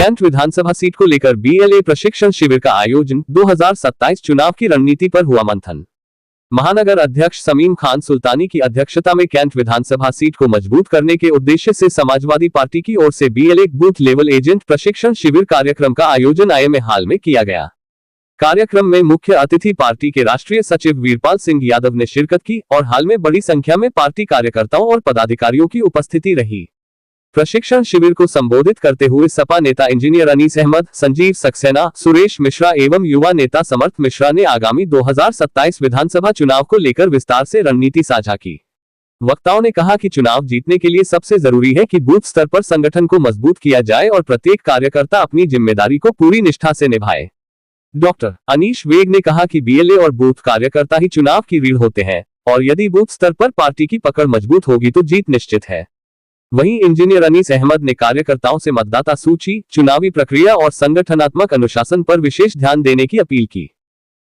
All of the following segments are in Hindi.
कैंट विधानसभा सीट को लेकर बीएलए प्रशिक्षण शिविर का आयोजन। 2027 चुनाव की रणनीति पर हुआ मंथन। महानगर अध्यक्ष समीम खान सुल्तानी की अध्यक्षता में कैंट विधानसभा सीट को मजबूत करने के उद्देश्य से समाजवादी पार्टी की ओर से बीएलए बूथ लेवल एजेंट प्रशिक्षण शिविर कार्यक्रम का आयोजन आए में हाल में किया गया। कार्यक्रम में मुख्य अतिथि पार्टी के राष्ट्रीय सचिव वीरपाल सिंह यादव ने शिरकत की और हाल में बड़ी संख्या में पार्टी कार्यकर्ताओं और पदाधिकारियों की उपस्थिति रही। प्रशिक्षण शिविर को संबोधित करते हुए सपा नेता इंजीनियर अनीस अहमद, संजीव सक्सेना, सुरेश मिश्रा एवं युवा नेता समर्थ मिश्रा ने आगामी 2027 विधानसभा चुनाव को लेकर विस्तार से रणनीति साझा की। वक्ताओं ने कहा कि चुनाव जीतने के लिए सबसे जरूरी है कि बूथ स्तर पर संगठन को मजबूत किया जाए और प्रत्येक कार्यकर्ता अपनी जिम्मेदारी को पूरी निष्ठा से निभाए। डॉक्टर अनीश वेग ने कहा कि बीएलए और बूथ कार्यकर्ता ही चुनाव की रीढ़ होते हैं और यदि बूथ स्तर पर पार्टी की पकड़ मजबूत होगी तो जीत निश्चित है। वहीं इंजीनियर अनीस अहमद ने कार्यकर्ताओं से मतदाता सूची, चुनावी प्रक्रिया और संगठनात्मक अनुशासन पर विशेष ध्यान देने की अपील की।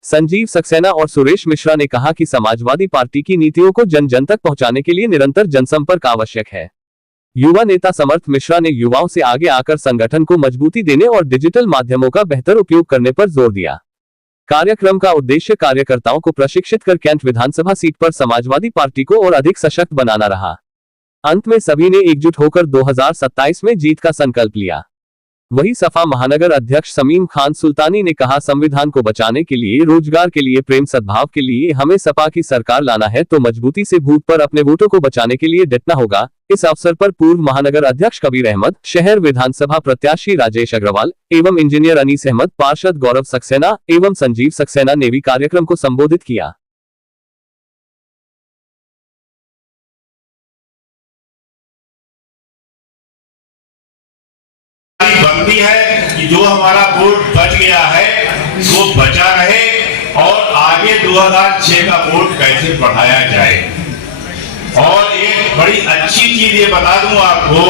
संजीव सक्सेना और सुरेश मिश्रा ने कहा कि समाजवादी पार्टी की नीतियों को जन जन तक पहुंचाने के लिए निरंतर जनसंपर्क आवश्यक है। युवा नेता समर्थ मिश्रा ने युवाओं से आगे आकर संगठन को मजबूती देने और डिजिटल माध्यमों का बेहतर उपयोग करने पर जोर दिया। कार्यक्रम का उद्देश्य कार्यकर्ताओं को प्रशिक्षित कर कैंट विधानसभा सीट पर समाजवादी पार्टी को और अधिक सशक्त बनाना रहा। अंत में सभी ने एकजुट होकर 2027 में जीत का संकल्प लिया। वही सपा महानगर अध्यक्ष समीम खान सुल्तानी ने कहा, संविधान को बचाने के लिए, रोजगार के लिए, प्रेम सद्भाव के लिए हमें सपा की सरकार लाना है तो मजबूती से बूथ पर अपने वोटों को बचाने के लिए डटना होगा। इस अवसर पर पूर्व महानगर अध्यक्ष कबीर अहमद, शहर विधानसभा प्रत्याशी राजेश अग्रवाल एवं इंजीनियर अनीस अहमद, पार्षद गौरव सक्सेना एवं संजीव सक्सेना ने भी कार्यक्रम को संबोधित किया। बनती है कि जो हमारा वोट बच गया है वो बचा रहे और आगे 2006 का वोट कैसे बढ़ाया जाए। और एक बड़ी अच्छी चीज ये बता दूं आपको,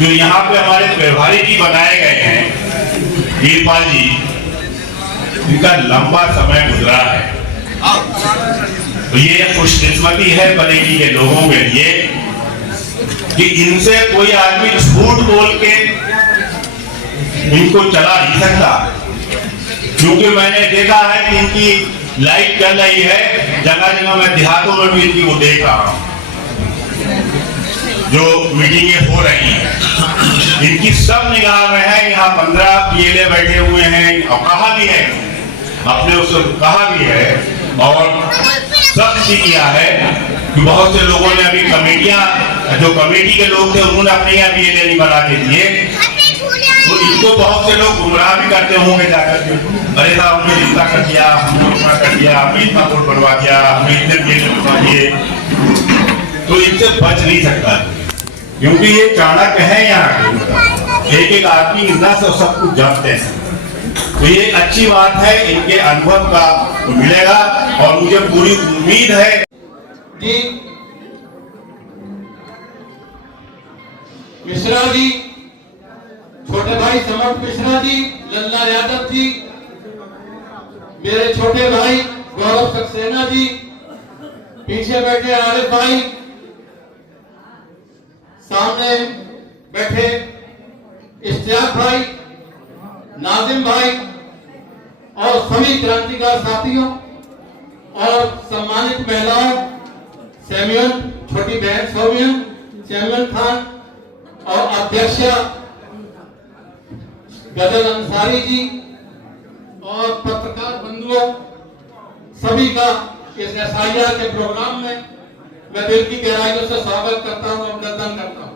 जो यहाँ पे हमारे प्रभारी जी बनाए गए हैं, वीरपाल जी, इनका लंबा समय गुजरा है। तो ये खुशकिस्मती है बरेली के लोगों के लिए कि इनसे कोई आदमी झूठ बोल के इनको चला नहीं सकता, क्योंकि मैंने देखा है कि इनकी लाइट चल रही है जगह जगह। मैं देहातों में भी इनकी वो देख रहा हूँ, जो मीटिंगें हो रही हैं इनकी सब निगाह में है। यहाँ 15 पीएलए बैठे हुए हैं और कहा भी है, अपने उससे कहा भी है और सब किया है कि बहुत से लोगों ने अभी कमेटियां, जो कमेटी के लोग थे उन्होंने अपने यहाँ पीएलए नहीं बना के दिए। तो इनको बहुत से लोग गुमराह भी करते होंगे जाकर के, अरे साहब हमने इतना कर दिया, हमने उतना कर दिया, हमने इतना वोट बनवा दिया, हमने इतने पीएलए बनवा दिए। तो इनसे बच नहीं सकता, क्योंकि ये चाणक्य है यहाँ के, एक एक आदमी इतना सब कुछ जानते हैं। तो ये अच्छी बात है, इनके अनुभव का मिलेगा और मुझे पूरी उम्मीद है कि मिश्रा जी, छोटे भाई समर्थ मिश्रा जी, लल्ला यादव जी, मेरे छोटे भाई गौरव सक्सेना जी, पीछे बैठे आरिफ भाई, सामने बैठे इश्तियाक भाई, नाजिम भाई और सभी क्रांतिकार साथियों और सम्मानित महिलाओं, सैम्यूल, छोटी बहन सौम्यन, सैम्यूल खान और अध्यक्षा गजल अंसारी जी और पत्रकार बंधुओं, सभी का इस एसआईआर के प्रोग्राम में मैं दिल की गहराइयों से स्वागत करता हूं, अभिनंदन करता हूं।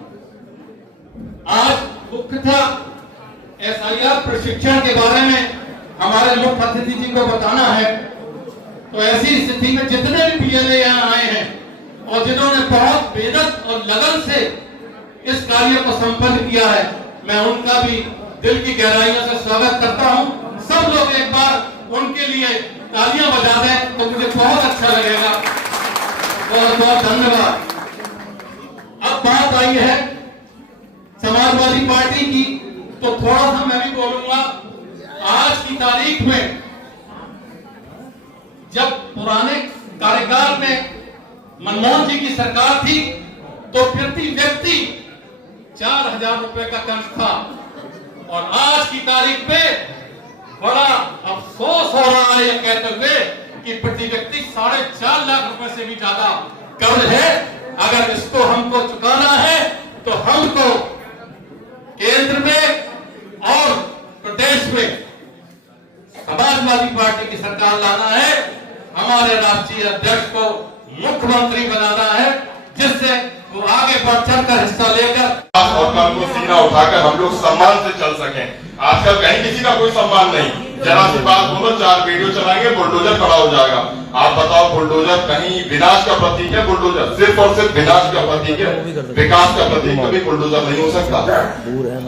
आज मुख्यतः एसआईआर प्रशिक्षण के बारे में हमारे मुख्य अतिथि जी को बताना है। तो ऐसी स्थिति में जितने भी पीएलए यहाँ आए हैं और जिन्होंने बहुत मेहनत और लगन से इस कार्य को संपन्न किया है, मैं उनका भी दिल की गहराइयों से स्वागत करता हूं। सब लोग एक बार उनके लिए तालियां बजा दें तो मुझे बहुत अच्छा लगेगा। बहुत बहुत धन्यवाद। अब बात आई है समाजवादी पार्टी की, तो थोड़ा सा मैं भी बोलूंगा। आज की तारीख में जब पुराने कार्यकाल में मनमोहन जी की सरकार थी तो प्रति व्यक्ति 4000 रुपए का कर्ज था और आज की तारीख में बड़ा अफसोस हो रहा है यह कहते हुए कि प्रति व्यक्ति 4.5 लाख रुपए से भी ज्यादा कर्ज है। अगर इसको हमको चुकाना है तो हमको केंद्र में और प्रदेश में समाजवादी पार्टी की सरकार लाना है। हमारे राष्ट्रीय अध्यक्ष को मुख्यमंत्री बनाना है, जिससे वो आगे बढ़ चढ़कर हिस्सा लेकर और कल को सीना उठाकर हम लोग सम्मान से चल सकें। आजकल कहीं किसी का कोई सम्मान नहीं, जरा सी बात बोलो 4 वीडियो चलाएंगे बुलडोजर खड़ा हो जाएगा। आप बताओ, बुलडोजर कहीं विनाश का प्रतीक है? बुलडोजर सिर्फ और सिर्फ विनाश का प्रतीक है, विकास का प्रतीक कभी बुलडोजर नहीं हो सकता।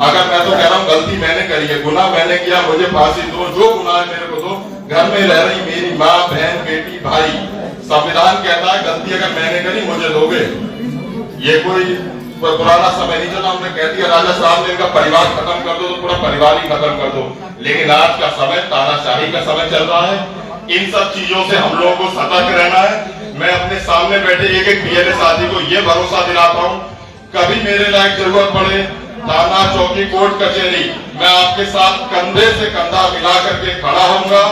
अगर मैं तो कह रहा हूँ गलती मैंने करी है, गुनाह मैंने किया, मुझे फांसी दो, जो गुनाह है मेरे को दो। घर में रह रही मेरी माँ, बहन, बेटी, भाई, संविधान कहता है गलती अगर मैंने करी मुझे दोगे। ये कोई पुराना समय नहीं चला, हमने कह दिया राजा साहब ने इनका परिवार खत्म कर दो तो पूरा परिवार ही खत्म कर दो। लेकिन आज का समय तानाशाही का समय चल रहा है। इन सब चीजों से हम लोगों को सतर्क रहना है। मैं अपने सामने बैठे एक बीएलए साथी को ये भरोसा दिलाता हूँ, कभी मेरे लायक जरूरत पड़े, थाना, चौकी, कोर्ट, कचहरी, मैं आपके साथ कंधे से कंधा मिला करके खड़ा होऊंगा।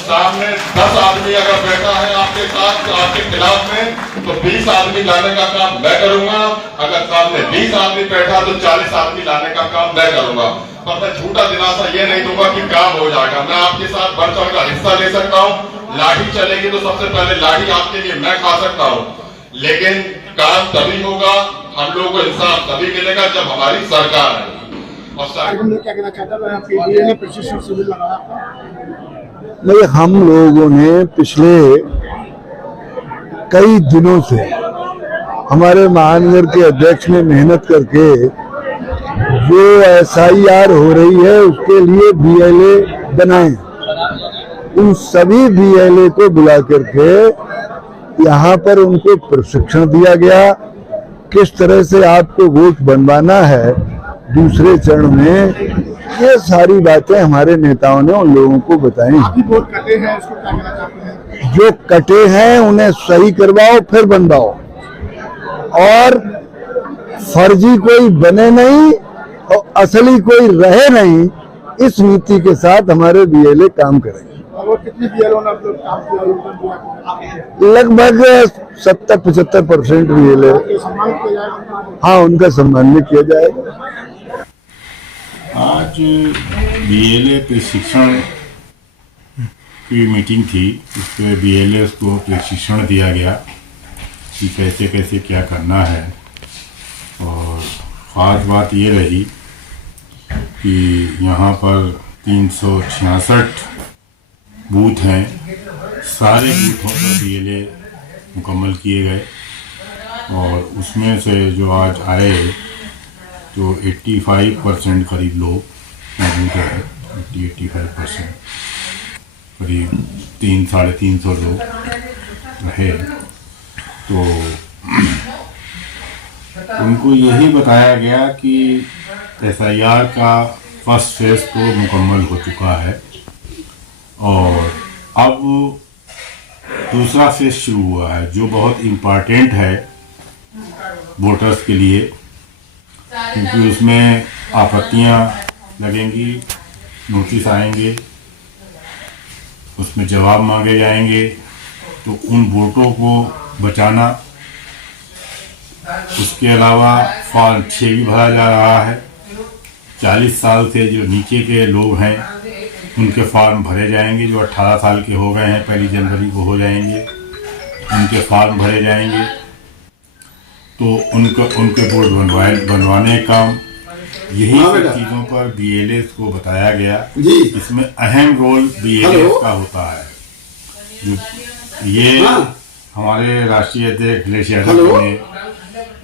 सामने 10 आदमी अगर बैठा है आपके साथ आपके खिलाफ में, तो 20 आदमी लाने का काम मैं करूंगा। अगर सामने 20 आदमी बैठा तो 40 आदमी लाने का काम मैं करूंगा। पर मैं झूठा दिलासा ये नहीं दूंगा कि काम हो जाएगा। मैं आपके साथ बढ़ चढ़ का हिस्सा ले सकता हूँ। लाठी चलेगी तो सबसे पहले लाठी आपके लिए मैं खा सकता हूँ, लेकिन काम तभी होगा, हम लोगों को इंसाफ तभी मिलेगा जब हमारी सरकार है। और क्या कहना चाहता है प्रशिक्षण शिविर लगाया? नहीं, हम लोगों ने पिछले कई दिनों से हमारे महानगर के अध्यक्ष ने मेहनत करके जो SIR हो रही है उसके लिए BLA बनाए। उन सभी BLA को बुला करके यहाँ पर उनको प्रशिक्षण दिया गया, किस तरह से आपको वोट बनवाना है दूसरे चरण में। ये सारी बातें हमारे नेताओं ने उन लोगों को बताई। वोट कटे हैं, इसको क्या कहना चाहते हैं? जो कटे हैं उन्हें सही करवाओ फिर बनवाओ, और फर्जी कोई बने नहीं और असली कोई रहे नहीं, इस नीति के साथ हमारे BLA काम करेंगे। और कितनी BLO ने काम किया? लगभग 70-75% BLA। सम्मानित किया जाएगा? हाँ, उनका सम्मान भी किया जाएगा। आज BLA प्रशिक्षण की मीटिंग थी, इसमें BLA को प्रशिक्षण दिया गया कि कैसे कैसे क्या करना है। और ख़ास बात ये रही कि यहाँ पर 366 बूथ हैं, सारे बूथों पर BLA मुकम्मल किए गए। और उसमें से जो आज आए तो 85% करीब लोग मौजूद है, 80-85% करीब 300-350 लोग रहे। तो उनको यही बताया गया कि SIR का फर्स्ट फेज तो मुकम्मल हो चुका है और अब दूसरा फेज शुरू हुआ है, जो बहुत इम्पॉर्टेंट है वोटर्स के लिए, क्योंकि उसमें आपत्तियां लगेंगी, नोटिस आएंगे, उसमें जवाब मांगे जाएंगे। तो उन वोटों को बचाना, उसके अलावा फॉर्म 6 भी भरा जा रहा है। 40 साल से जो नीचे के लोग हैं उनके फॉर्म भरे जाएंगे, जो 18 साल के हो गए हैं 1 जनवरी को हो जाएंगे, उनके फॉर्म भरे जाएंगे। तो उनके वोट बनवाने का यही सब चीज़ों पर BLA को बताया गया। इसमें अहम रोल BLA का होता है। जो ये हमारे राष्ट्रीय अध्यक्ष अखिलेश यादव ने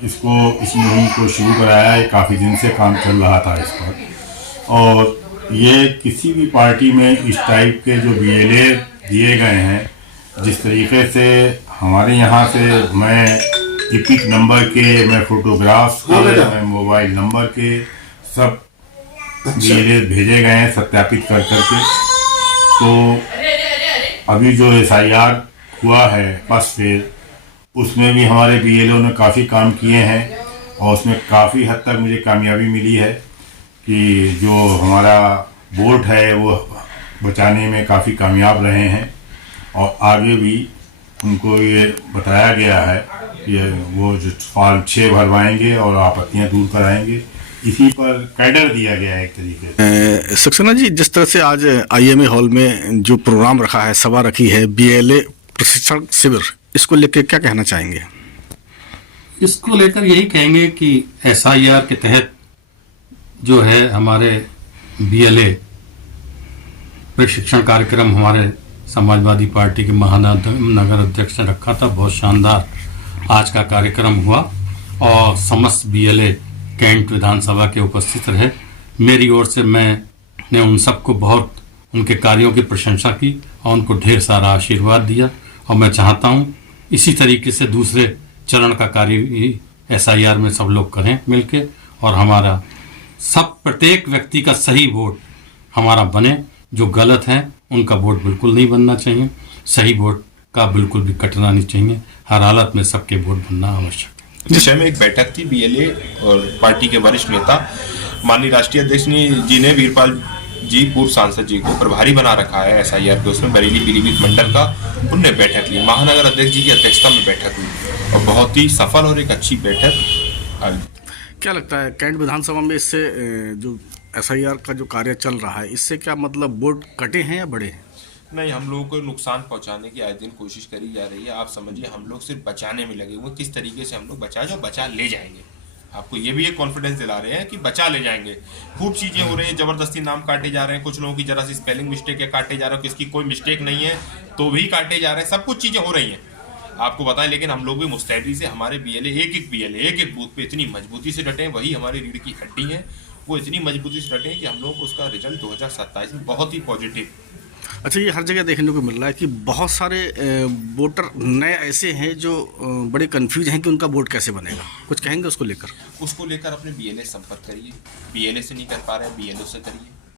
इस मुहिम को शुरू कराया है। काफ़ी दिन से काम चल रहा था इस पर, और ये किसी भी पार्टी में इस टाइप के जो BLA दिए गए हैं, जिस तरीके से हमारे यहाँ से मैं इपिक नंबर के, मैं फोटोग्राफ्स के, मैं मोबाइल नंबर के सब BLA भेजे गए हैं सत्यापित कर करके। तो अभी जो SIR हुआ है फर्स्ट फेज, उसमें भी हमारे BLO ने काफ़ी काम किए हैं और उसमें काफ़ी हद तक मुझे कामयाबी मिली है। कि जो हमारा वोट है वो बचाने में काफ़ी कामयाब रहे हैं और आगे भी उनको ये बताया गया है कि वो जो फॉर्म 6 भरवाएंगे और आपत्तियां दूर कराएंगे। इसी पर कैडर दिया गया है एक तरीके से। सक्सेना जी, जिस तरह से आज IMA हॉल में जो प्रोग्राम रखा है, सभा रखी है BLA प्रशिक्षण शिविर, इसको लेकर क्या कहना चाहेंगे? इसको लेकर यही कहेंगे कि SIR के तहत जो है हमारे BLA प्रशिक्षण कार्यक्रम हमारे समाजवादी पार्टी के महानगर अध्यक्ष ने रखा था। बहुत शानदार आज का कार्यक्रम हुआ और समस्त BLA कैंट विधानसभा के उपस्थित रहे। मेरी ओर से मैंने उन सबको बहुत उनके कार्यों की प्रशंसा की और उनको ढेर सारा आशीर्वाद दिया और मैं चाहता हूं इसी तरीके से दूसरे चरण का कार्य भी SIR में सब लोग करें मिलके और हमारा सब प्रत्येक व्यक्ति का सही वोट हमारा बने। जो गलत हैं उनका वोट बिल्कुल नहीं बनना चाहिए, सही वोट का बिल्कुल भी कटना नहीं चाहिए। हर हालत में सबके वोट बनना आवश्यक है। इस विषय में एक बैठक थी BLA और पार्टी के वरिष्ठ नेता माननीय राष्ट्रीय अध्यक्ष जी ने वीरपाल जी पूर्व सांसद जी को प्रभारी बना रखा है SIR के, उसमें बरेली पीलीभीत मंडल का उनने बैठक ली। महानगर अध्यक्ष जी की अध्यक्षता में बैठक हुई और बहुत ही सफल और एक अच्छी बैठक। क्या लगता है कैंट विधानसभा में इससे जो SIR का जो कार्य चल रहा है, इससे क्या मतलब वोट कटे हैं या बढ़े हैं? नहीं, हम लोगों को नुकसान पहुंचाने की आए दिन कोशिश करी जा रही है। आप समझिए हम लोग सिर्फ बचाने में लगे हुए, किस तरीके से हम लोग बचाए जो बचा ले जाएंगे। आपको ये भी एक कॉन्फिडेंस दिला रहे हैं कि बचा ले जाएंगे। खूब चीजें हो रही है, जबरदस्ती नाम काटे जा रहे हैं, कुछ लोगों की जरा सी स्पेलिंग मिस्टेक है काटे जा रहे हैं, किसकी कोई मिस्टेक नहीं है तो भी काटे जा रहे हैं। सब कुछ चीजें हो रही हैं आपको बताएं, लेकिन हम लोग भी मुस्तैदी से हमारे BLA एक एक बूथ पे इतनी मजबूती से डटे, वही हमारी रीढ़ की हड्डी है। वो इतनी मजबूती से डटे कि हम लोग उसका रिजल्ट 2027 में बहुत ही पॉजिटिव। अच्छा, ये हर जगह देखने को मिल रहा है कि बहुत सारे वोटर नए ऐसे हैं जो बड़े कंफ्यूज हैं कि उनका वोट कैसे बनेगा। कुछ कहेंगे उसको लेकर? उसको लेकर अपने BLA संपर्क करिए, BLA से नहीं कर पा रहे हैं BLO से करिए।